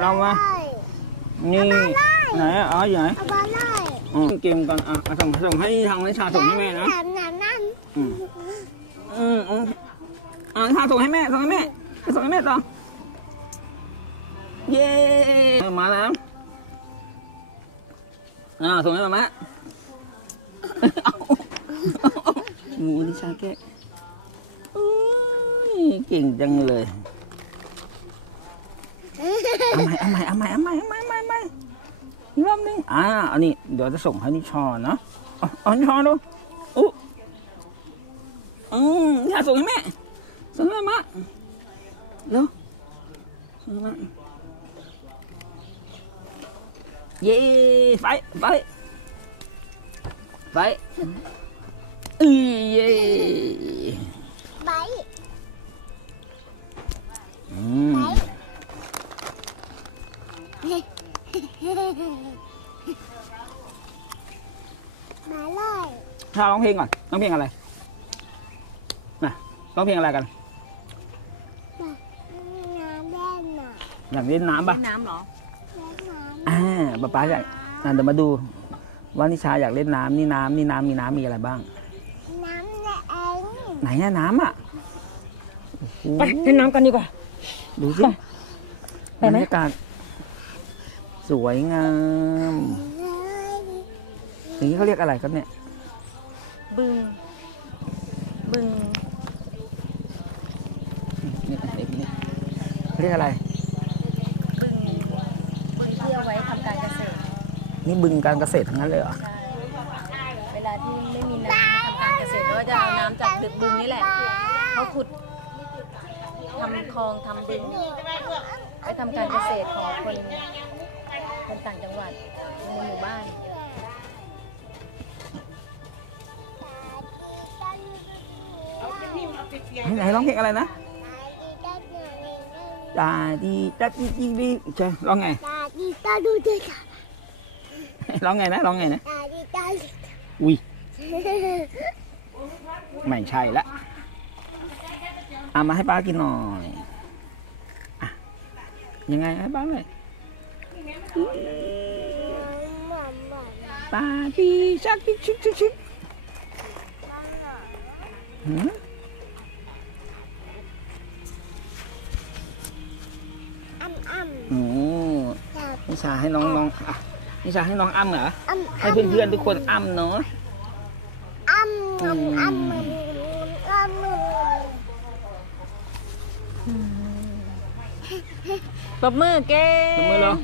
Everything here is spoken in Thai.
เรามานี่ไหนอะอ๋ออยู่ไหนเอาบอลเลยอืมเกมกันอะอะส่งส่งให้ทางนิชาส่งให้แม่นะน้ำน้ำน้ำอืมอืมอืมอ่านิชาส่งให้แม่ส่งให้แม่ไปส่งให้แม่ต่อเย้มาแล้วอ่าส่งให้มาม่าเอาหมูนิชาแกะอุ้ยเก่งจังเลย เอาใหม่เอาใหม่เอาใหม่เอาใหม่เอาใหม่เอาใหม่เอาใหม่รอบนึงอ่าอันนี้เดี๋ยวจะส่งให้นิชอนะเอาเอานิชอนดูอู้อืมอย่าส่งให้แม่ส่งให้ม่มาเร็วส่งให้ม่เย้ไปไปไปอือเย้ มาเลยถ้าร้องเพลงก่อนร้องเพลงอะไรนะร้องเพลงอะไรกันน้ำแดงน่ะอยากเล่นน้ำปะน้ำเหรอเล่นน้อ่าป๊าป๊าอยากอะเดี๋ยวมาดู ว่านิชาอยากเล่นน้ำนี่น้ำนี่น้ำมีน้ำมีอะไรบ้างำน้ำแดงไหนอะน้ำอะโอ้โหไปเล่นน้ำกันดีกว่าดูสิไปบรไหมรยากาศ สวยงามเลยอย่างนี้เขาเรียกอะไรครับเนี่ย บึง บึงนี่นี่เขาเรียกอะไร บึง บึงที่เอาไว้ทำการเกษตรนี่บึงการเกษตรทั้งนั้นเลยเหรอ ใช่เวลาที่ไม่มีน้ำทำการเกษตรก็จะเอาน้ำจากดึกบึงนี่แหละเขาขุดทำคลองทำบึงไปทำการเกษตรของคน คนต่างจังหวัดในหมู่บ้านไหนร้องเพลงอะไรนะดาดีดัดดีดีดีใช่ร้องไงตาดีตาดูดีค่ะร้องไงนะร้องไงนะตาดีตาดีอุ้ยไม่ใช่ละเอามาให้ป้ากินหน่อยอะยังไงให้ป้าเลย ป้าดีชักดิชิกชิกชิกหืมอ้ำอ้ำโอ้จับนิชาให้น้องน้องอะนิชาให้น้องอ้ำเหรออ้ำให้เพื่อนๆทุกคนอ้ำเนาะอ้ำอ้ำอ้ำอ้ำปรบมือเก่งตบมือเร็ว